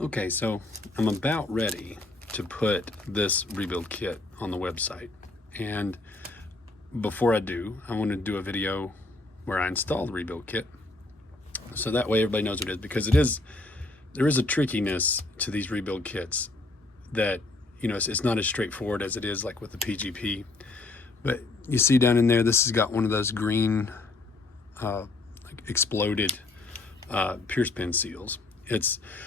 Okay, so I'm about ready to put this rebuild kit on the website. And before I do, I want to do a video where I install the rebuild kit. So that way everybody knows what it is, because there is a trickiness to these rebuild kits that, it's not as straightforward as it is like with the PGP. But you see down in there, this has got one of those green like exploded pierce pin seals.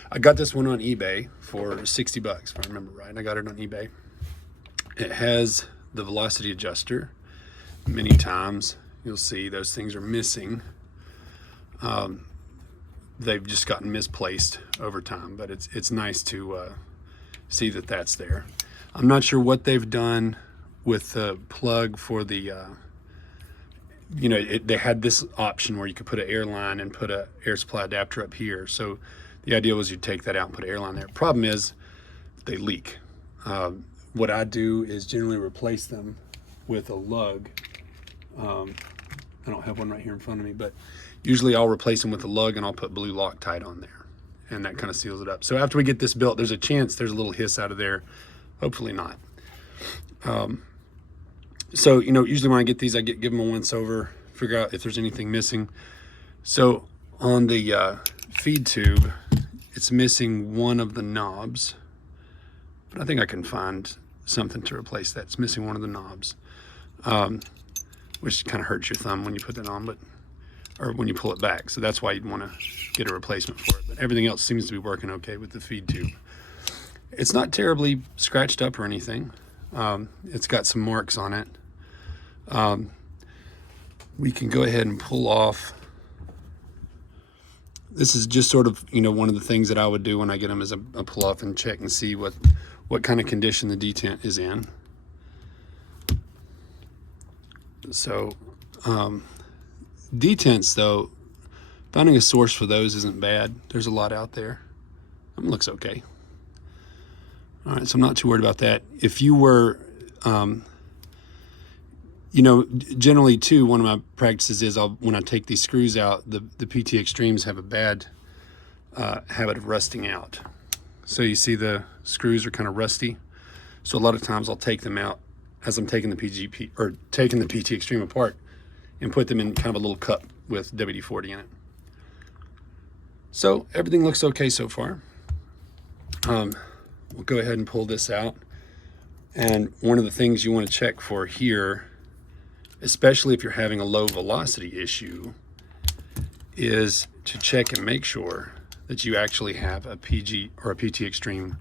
I got this one on eBay for 60 bucks, if I remember right. I got it on eBay. It has the velocity adjuster. Many times you'll see those things are missing. They've just gotten misplaced over time, but it's nice to see that that's there. I'm not sure what they've done with the plug for the they had this option where you could put an air line and put a air supply adapter up here. So the idea was you'd take that out and put an air line there. Problem is they leak. What I do is generally replace them with a lug. I don't have one right here in front of me, but usually I'll replace them with a lug and I'll put blue Loctite on there, and that kind of seals it up. So after we get this built, there's a chance there's a little hiss out of there. Hopefully not. So, usually when I get these, I give them a once over, figure out if there's anything missing. So on the feed tube, it's missing one of the knobs, but I think I can find something to replace that. It's missing one of the knobs, which kind of hurts your thumb when you put that on, or when you pull it back. So that's why you'd want to get a replacement for it. But everything else seems to be working okay with the feed tube. It's not terribly scratched up or anything. It's got some marks on it. We can go ahead and pull off. This is just sort of, one of the things that I would do when I get them is a pull off and check and see what kind of condition the detent is in. So, detents though, finding a source for those isn't bad. There's a lot out there. Looks okay. All right, so I'm not too worried about that. If you were, generally too, one of my practices is when I take these screws out, the PT Xtremes have a bad habit of rusting out. So you see the screws are kind of rusty. So a lot of times I'll take them out as I'm taking the PGP or taking the PT Xtreme apart and put them in kind of a little cup with WD-40 in it. So everything looks okay so far. We'll go ahead and pull this out. And one of the things you want to check for here, especially if you're having a low velocity issue, is to check and make sure that you actually have a PG or a PT Xtreme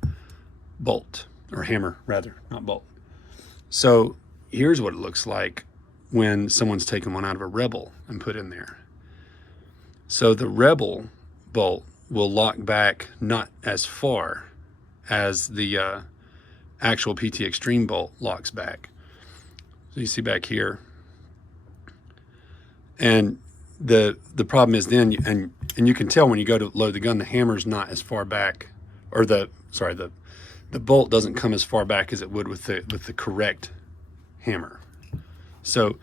bolt, or hammer rather, not bolt. So here's what it looks like when someone's taken one out of a Rebel and put in there. So the Rebel bolt will lock back not as far as the actual PT Xtreme bolt locks back. So you see back here. And the problem is then, and you can tell when you go to load the gun, the hammer's not as far back, or the bolt doesn't come as far back as it would with the correct hammer. So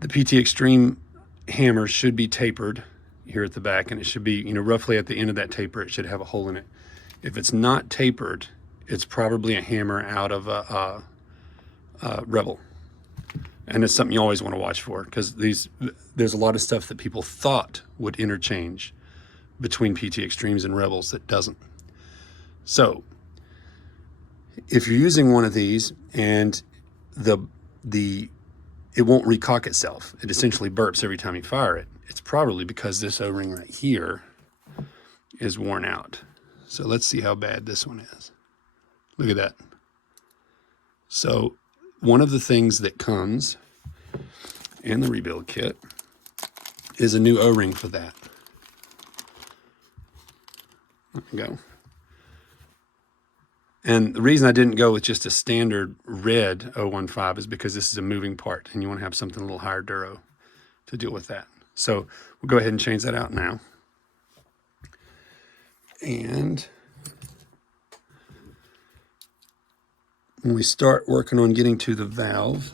the PT Xtreme hammer should be tapered here at the back, and it should be, roughly at the end of that taper, it should have a hole in it. If it's not tapered, it's probably a hammer out of a Rebel. And it's something you always want to watch for, because there's a lot of stuff that people thought would interchange between PT Xtremes and Rebels that doesn't. So if you're using one of these and it won't recock itself, it essentially burps every time you fire it, it's probably because this O-ring right here is worn out. So let's see how bad this one is. Look at that. So one of the things that comes in the rebuild kit is a new O-ring for that. There we go. And the reason I didn't go with just a standard red 015 is because this is a moving part and you want to have something a little higher duro to deal with that. So we'll go ahead and change that out now. And when we start working on getting to the valve,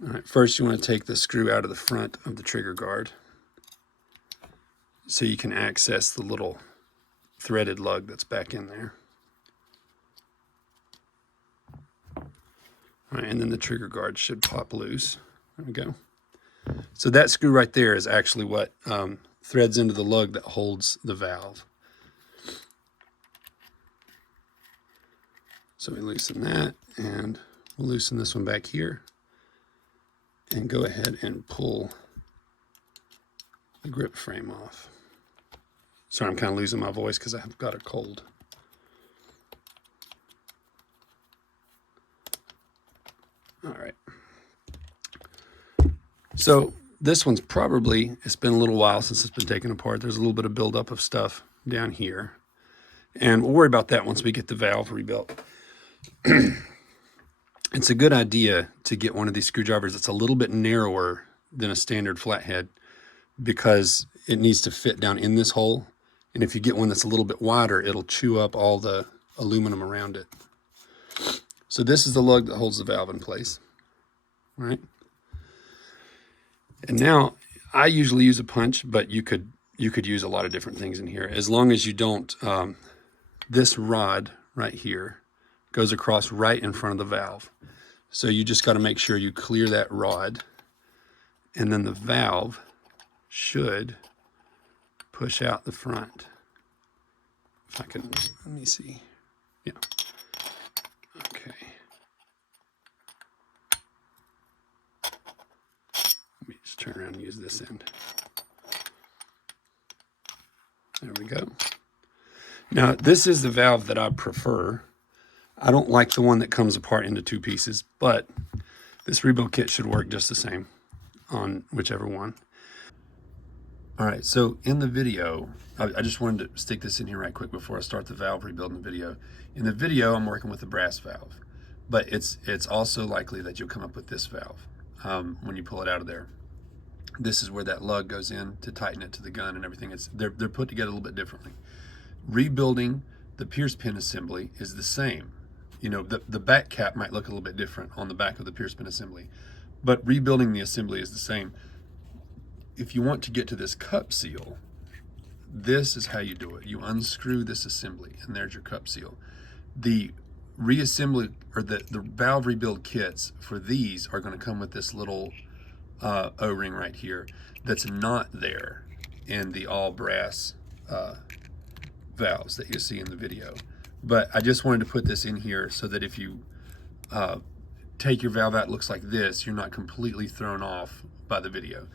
all right, first you want to take the screw out of the front of the trigger guard so you can access the little threaded lug that's back in there. All right, and then the trigger guard should pop loose. There we go. So that screw right there is actually what threads into the lug that holds the valve. So we loosen that, and we'll loosen this one back here and go ahead and pull the grip frame off. Sorry, I'm kind of losing my voice because I've got a cold. All right. So this one's probably, it's been a little while since it's been taken apart. There's a little bit of buildup of stuff down here. And we'll worry about that once we get the valve rebuilt. It's a good idea to get one of these screwdrivers that's a little bit narrower than a standard flathead, because it needs to fit down in this hole. And if you get one that's a little bit wider, it'll chew up all the aluminum around it. So this is the lug that holds the valve in place. All right. And now I usually use a punch, but you could use a lot of different things in here, as long as you don't, this rod right here goes across right in front of the valve. So you just got to make sure you clear that rod, and then the valve should push out the front. If I can, let me see. Yeah. Okay. Let me just turn around and use this end. There we go. Now, this is the valve that I prefer. I don't like the one that comes apart into two pieces, but this rebuild kit should work just the same on whichever one. All right, so in the video, I just wanted to stick this in here right quick before I start the valve rebuilding video. In the video, I'm working with the brass valve, but it's also likely that you'll come up with this valve when you pull it out of there. This is where that lug goes in to tighten it to the gun and everything. They're put together a little bit differently. Rebuilding the pierce pin assembly is the same. You know, the back cap might look a little bit different on the back of the pierce pin assembly, but rebuilding the assembly is the same. If you want to get to this cup seal, this is how you do it. You unscrew this assembly, and there's your cup seal. The reassembly, or the valve rebuild kits for these are going to come with this little O-ring right here that's not there in the all brass valves that you see in the video. But I just wanted to put this in here so that if you take your valve out, it looks like this, you're not completely thrown off by the video.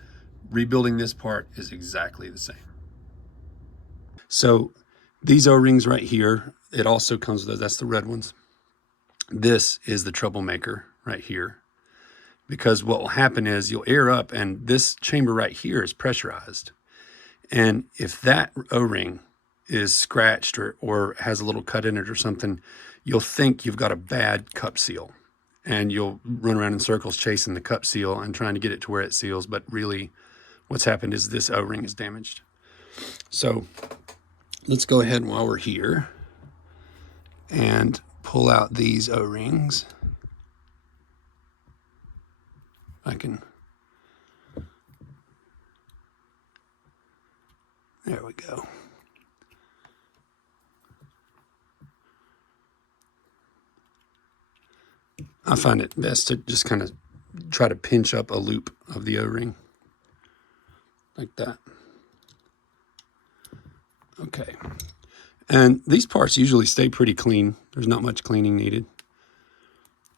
Rebuilding this part is exactly the same. So these O-rings right here, it also comes with those. That's the red ones. This is the troublemaker right here, because what will happen is you'll air up, and this chamber right here is pressurized. And if that O-ring is scratched or has a little cut in it or something, you'll think you've got a bad cup seal, and you'll run around in circles chasing the cup seal and trying to get it to where it seals, but really what's happened is this O-ring is damaged. So let's go ahead while we're here and pull out these O-rings. There we go. I find it best to just kind of try to pinch up a loop of the O-ring like that. Okay. And these parts usually stay pretty clean. There's not much cleaning needed.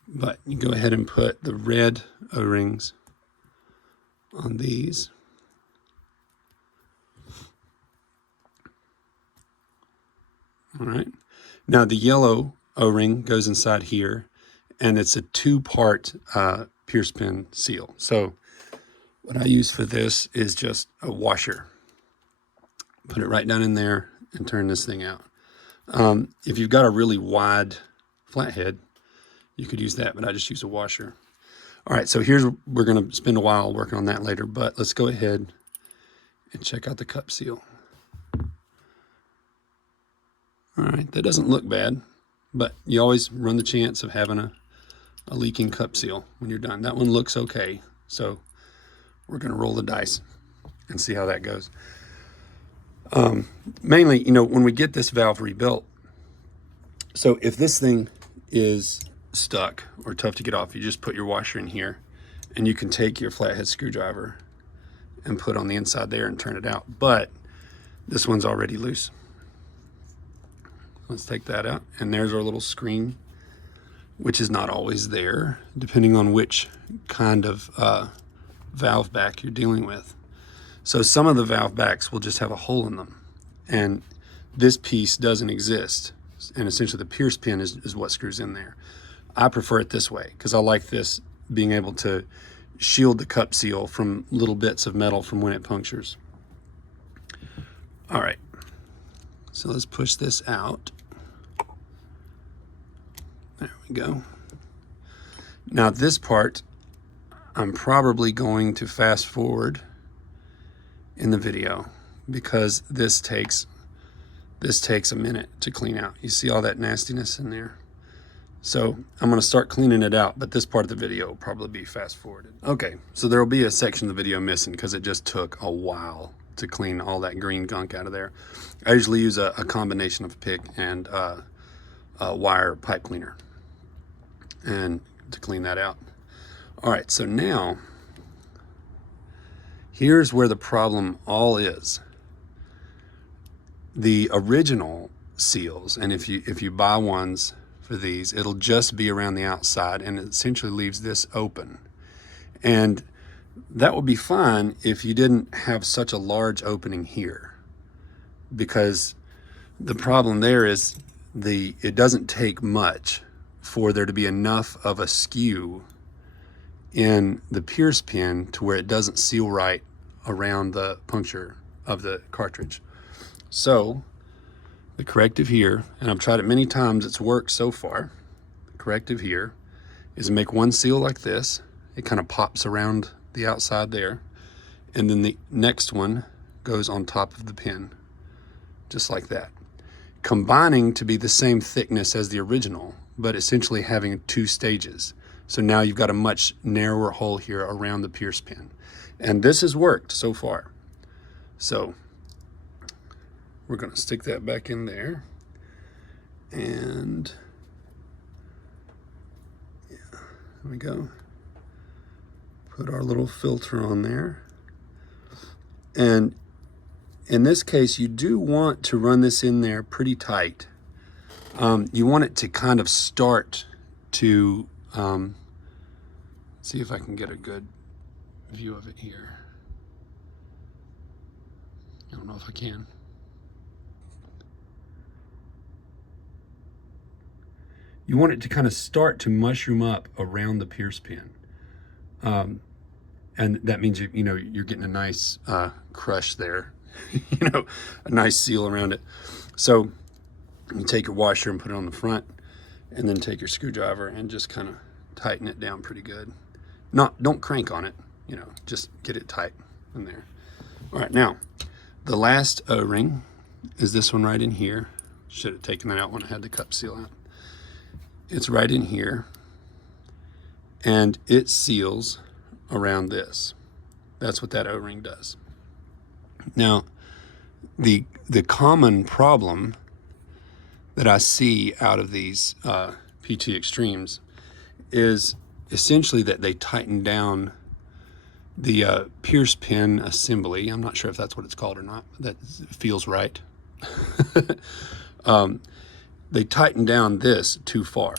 But you go ahead and put the red O-rings on these. All right. Now the yellow O-ring goes inside here, and it's a two-part pierce pin seal. So what I use for this is just a washer. Put it right down in there and turn this thing out. If you've got a really wide flathead, you could use that, but I just use a washer. All right, so we're going to spend a while working on that later, but let's go ahead and check out the cup seal. All right, that doesn't look bad, but you always run the chance of having a leaking cup seal when you're done. That one looks okay, so we're going to roll the dice and see how that goes. Mainly, you know, when we get this valve rebuilt, so if this thing is stuck or tough to get off, you just put your washer in here, and you can take your flathead screwdriver and put on the inside there and turn it out. But this one's already loose. Let's take that out, and there's our little screen, which is not always there, depending on which kind of valve back you're dealing with. So some of the valve backs will just have a hole in them, and this piece doesn't exist, and essentially the pierce pin is what screws in there. I prefer it this way because I like this being able to shield the cup seal from little bits of metal from when it punctures. All right, so let's push this out. There we go. Now this part, I'm probably going to fast forward in the video because this takes a minute to clean out. You see all that nastiness in there? So I'm gonna start cleaning it out, but this part of the video will probably be fast forwarded. Okay, so there will be a section of the video missing because it just took a while to clean all that green gunk out of there. I usually use a combination of a pick and a wire pipe cleaner and to clean that out. All right, so now here's where the problem all is. The original seals, and if you buy ones for these, it'll just be around the outside and it essentially leaves this open. And that would be fine if you didn't have such a large opening here, because the problem there is it doesn't take much for there to be enough of a skew in the pierce pin to where it doesn't seal right around the puncture of the cartridge. So the corrective here, and I've tried it many times, it's worked so far. The corrective here is make one seal like this. It kind of pops around the outside there, and then the next one goes on top of the pin, just like that. Combining to be the same thickness as the original, but essentially having 2 stages. So now you've got a much narrower hole here around the pierce pin. And this has worked so far. So we're gonna stick that back in there. And yeah, there we go. Put our little filter on there. And in this case, you do want to run this in there pretty tight. You want it to kind of start to, see if I can get a good view of it here. I don't know if I can. You want it to kind of start to mushroom up around the pierce pin. And that means you're getting a nice crush there, a nice seal around it. So you take your washer and put it on the front, and then take your screwdriver and just kind of tighten it down pretty good. Don't crank on it, just get it tight in there. All right, now the last O-ring is this one right in here. Should have taken that out when I had the cup seal out. It's right in here, and it seals around this. That's what that O-ring does. Now, the common problem that I see out of these PT Xtremes is essentially that they tighten down the pierce pin assembly. I'm not sure if that's what it's called or not. That feels right. They tighten down this too far,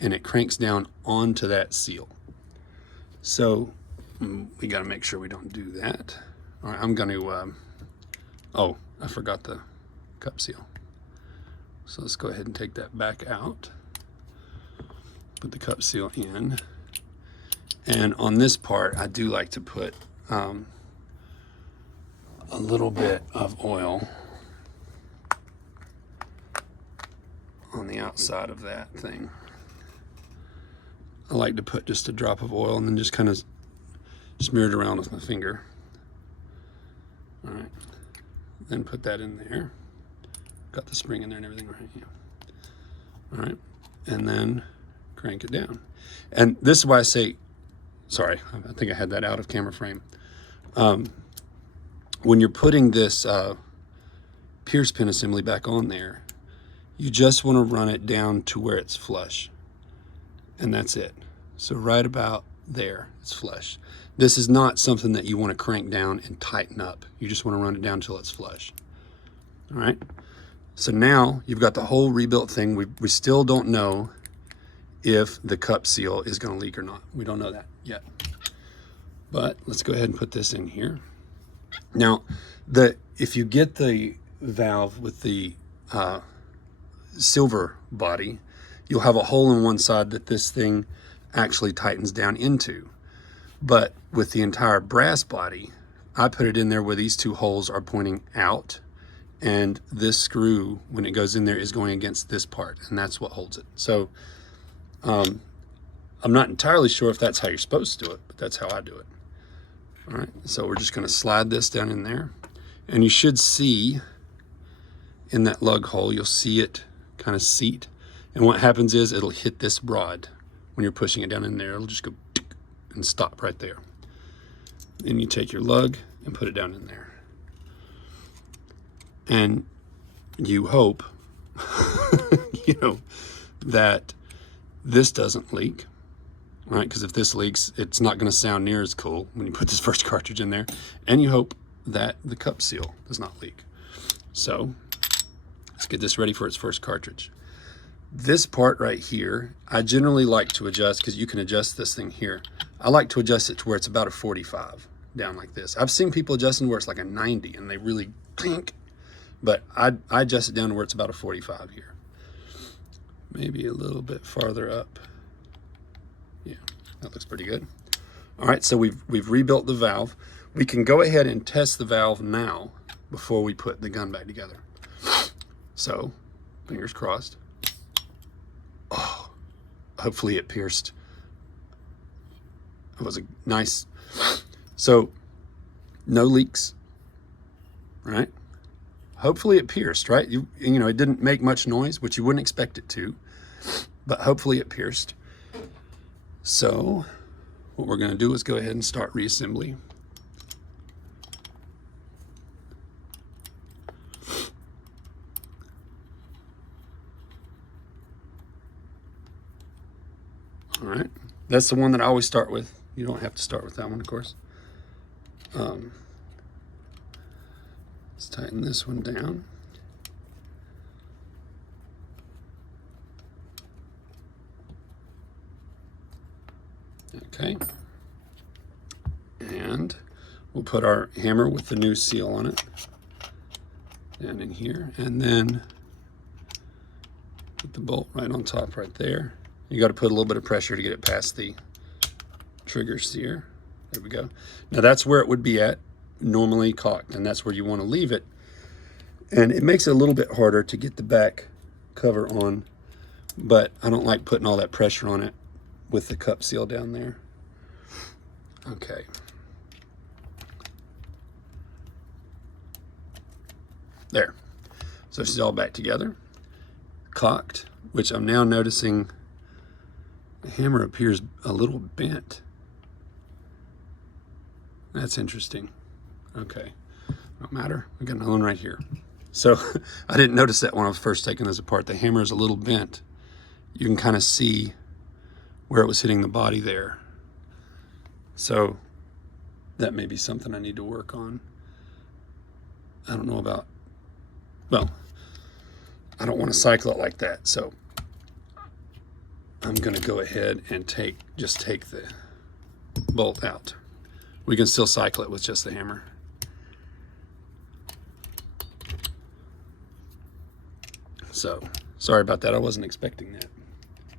and it cranks down onto that seal. So we got to make sure we don't do that. All right, I'm going to, oh, I forgot the cup seal. So let's go ahead and take that back out. Put the cup seal in. And on this part, I do like to put a little bit of oil on the outside of that thing. I like to put just a drop of oil and then just kind of smear it around with my finger. All right, then put that in there. Got the spring in there and everything right here. All right, and then crank it down. And this is why I say, sorry, I think I had that out of camera frame. When you're putting this pierce pin assembly back on there, you just want to run it down to where it's flush. And that's it. So right about there, it's flush. This is not something that you want to crank down and tighten up. You just want to run it down until it's flush. All right. So now you've got the whole rebuilt thing. We still don't know if the cup seal is going to leak or not. We don't know that yet. But let's go ahead and put this in here. Now, if you get the valve with the silver body, you'll have a hole in one side that this thing actually tightens down into. But with the entire brass body, I put it in there where these two holes are pointing out, and this screw, when it goes in there, is going against this part, and that's what holds it. So I'm not entirely sure if that's how you're supposed to do it, but that's how I do it. All right, so we're just going to slide this down in there, and you should see in that lug hole, you'll see it kind of seat. And what happens is it'll hit this rod when you're pushing it down in there. It'll just go and stop right there. Then you take your lug and put it down in there. And you hope, that this doesn't leak, right? Because if this leaks, it's not going to sound near as cool when you put this first cartridge in there. And you hope that the cup seal does not leak. So let's get this ready for its first cartridge. This part right here, I generally like to adjust, because you can adjust this thing here. I like to adjust it to where it's about a 45 down like this. I've seen people adjusting where it's like a 90 and they really clink, but I adjust it down to where it's about a 45 here. Maybe a little bit farther up. Yeah, that looks pretty good. All right, so we've rebuilt the valve. We can go ahead and test the valve now before we put the gun back together. So, fingers crossed. Oh, hopefully it pierced. It was a nice, so no leaks, right? Hopefully it pierced, right? You know, it didn't make much noise, which you wouldn't expect it to, but hopefully it pierced. So what we're going to do is go ahead and start reassembly. All right, that's the one that I always start with. You don't have to start with that one, of course. Let's tighten this one down. Okay. And we'll put our hammer with the new seal on it down in here, and then put the bolt right on top right there. You got to put a little bit of pressure to get it past the trigger sear. There we go. Now that's where it would be at, normally cocked, and that's where you want to leave it. And it makes it a little bit harder to get the back cover on, but I don't like putting all that pressure on it with the cup seal down there. Okay. There. So she's all back together, cocked, which I'm now noticing the hammer appears a little bent. That's interesting. Okay, don't matter. I got another one right here. So I didn't notice that when I was first taking this apart. The hammer is a little bent. You can kind of see where it was hitting the body there. So that may be something I need to work on. I don't know about, well, I don't want to cycle it like that. So I'm going to go ahead and just take the bolt out. We can still cycle it with just the hammer. So, sorry about that. I wasn't expecting that.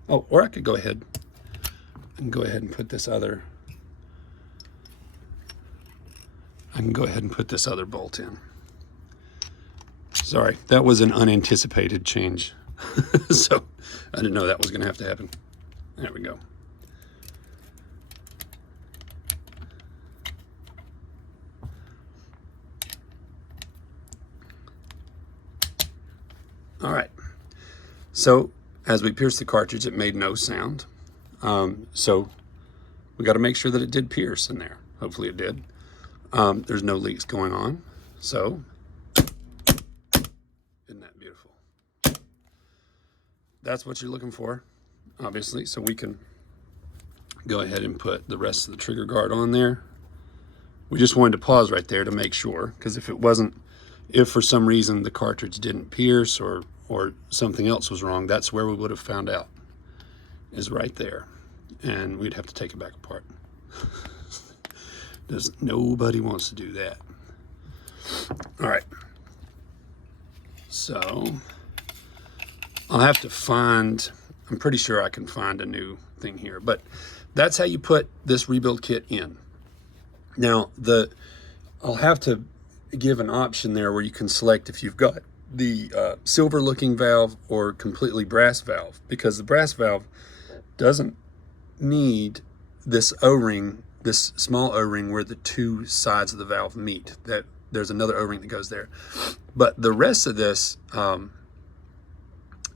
Oh, or I could go ahead and put this other, bolt in. Sorry, that was an unanticipated change. So I didn't know that was going to have to happen. There we go. All right. So as we pierced the cartridge, it made no sound. So we got to make sure that it did pierce in there. Hopefully it did. There's no leaks going on. So that's what you're looking for, obviously. So we can go ahead and put the rest of the trigger guard on there. We just wanted to pause right there to make sure, because if for some reason the cartridge didn't pierce or something else was wrong, that's where we would have found out, is right there. And we'd have to take it back apart. Nobody wants to do that. All right. So I'll have to find, I'm pretty sure I can find a new thing here, but that's how you put this rebuild kit in. Now, I'll have to give an option there where you can select if you've got the silver looking valve or completely brass valve, because the brass valve doesn't need this O-ring, this small O-ring where the two sides of the valve meet. That there's another O-ring that goes there, but the rest of this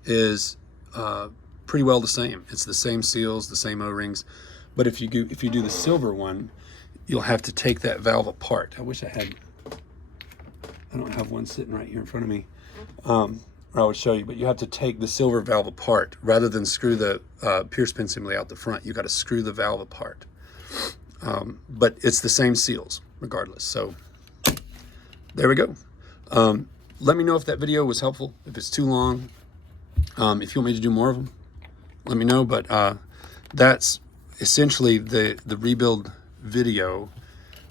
is pretty well the same. It's the same seals, the same O-rings, but if you do the silver one, you'll have to take that valve apart. I wish I don't have one sitting right here in front of me. I would show you, but you have to take the silver valve apart rather than screw the pierce pin simply out the front. You got to screw the valve apart. But it's the same seals regardless. So there we go. Let me know if that video was helpful. If it's too long, if you want me to do more of them, let me know. But that's essentially the rebuild video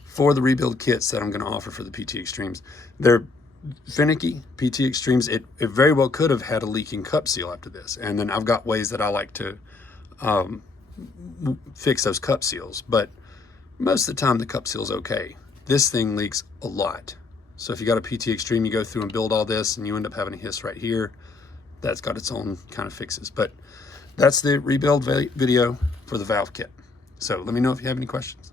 for the rebuild kits that I'm going to offer for the PT Xtremes. They're finicky PT Xtremes. It very well could have had a leaking cup seal after this, and then I've got ways that I like to fix those cup seals, but most of the time the cup seal's okay. This thing leaks a lot, so if you got a PT Xtreme, you go through and build all this and you end up having a hiss right here. That's got its own kind of fixes, but that's the rebuild video for the valve kit. So let me know if you have any questions.